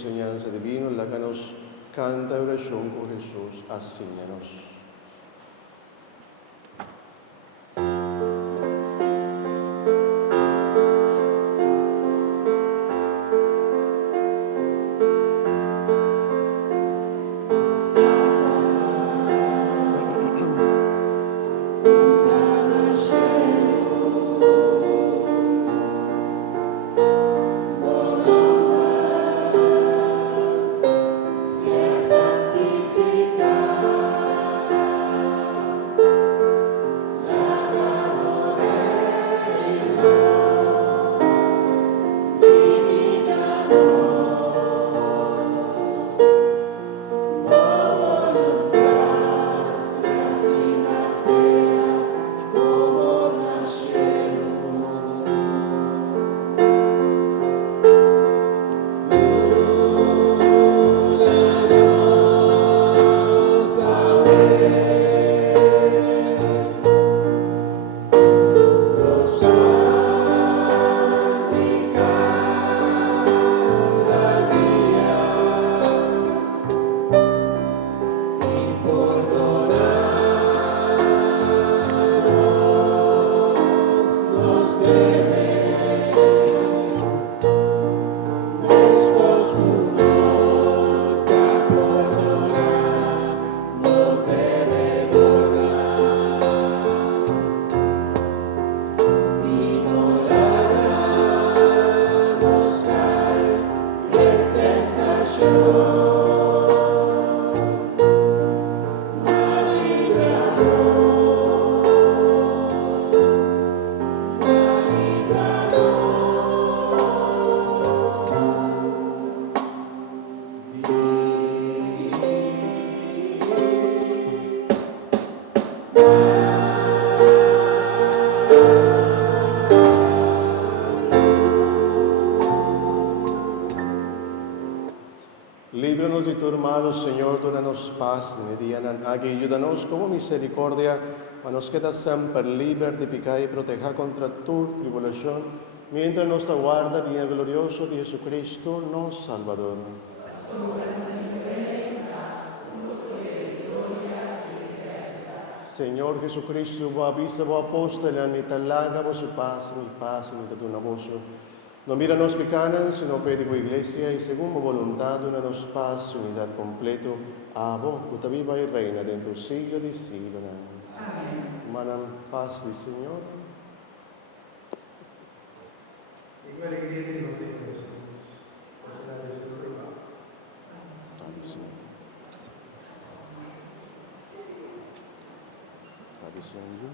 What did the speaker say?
enseñanza divina, láganos canta oración con Jesús, asígnanos. Líbranos de tu mal, Señor, dónanos paz mediana, ayúdanos como misericordia, a nos queda sempre liber de pecado y proteja contra tu tribulación, mientras nos aguarda bien glorioso de Jesucristo, nos Salvador. Señor Jesucristo, vos avisa vos apóstoles, mi talaga vos paz, mi tatuna vosso. No mira nos pecanan, sino fe de tu iglesia, y según tu voluntad, danos paz, unidad completo, a vos, puta viva y reina dentro del siglo de siglos. Amén. Manam paz del Señor. Y alegría que nos deje los ojos, pues la de su rogamos. Tradición.